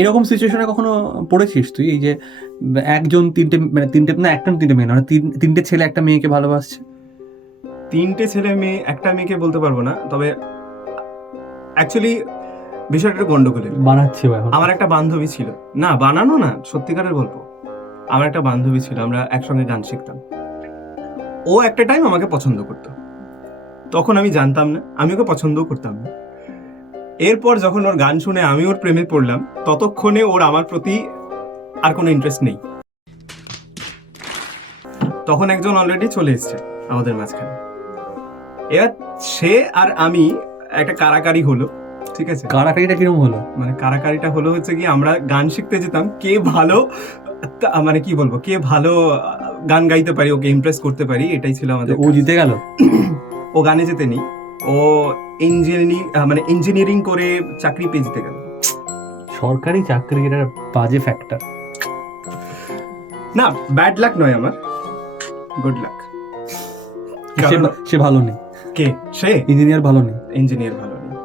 এরকম সিচুয়েশনে কখনো পড়েছিস তুই, এই যে একজন তিনটে মানে তিনটে না একটা তিনটে মেয়ে না তিনটে ছেলে একটা মেয়েকে ভালোবাসছে? তিনটে ছেলে মেয়ে একটা মেয়েকে বলতে পারবো না, তবে অ্যাকচুয়ালি বিষয়টা একটু গন্ডগোলের। বানাচ্ছে এখন? আমার একটা বান্ধবী ছিল, না বানানো না, সত্যিকারের গল্প। আমার একটা বান্ধবী ছিল, আমরা একসঙ্গে গান শিখতাম। ও একটা টাইম আমাকে পছন্দ করতো, তখন আমি জানতাম না, আমি ওকে পছন্দও করতাম না। এরপর যখন ওর গান শুনে আমি ওর প্রেমে পড়লাম, ততক্ষণে ওর আমার প্রতি আর কোনো ইন্টারেস্ট নেই। তখন একজন অলরেডি চলে এসছে আমাদের মাঝখানে। এবার সে আর আমি একটা কারাকারি হলো, ঠিক আছে? কারাকারিটা কিরকম হলো? মানে কারাকারিটা হলো হচ্ছে কি, আমরা গান শিখতে যেতাম, কে ভালো মানে কি বলবো, কে ভালো গান গাইতে পারি, ওকে ইমপ্রেস করতে পারি, এটাই ছিল আমাদের। ও জিতে গেল? ও গানে যেতে নি, ও ইঞ্জিনিয়ারিং করে চাকরি পেয়ে যেতে গেল। সরকারি চাকরি এটা বাজে ফ্যাক্টর। না, ব্যাড লাক নয় আমার, গুড লাক। সে ভালো নেই। কে? সে ইঞ্জিনিয়ার ভালো নেই। ইঞ্জিনিয়ার ভালো নেই।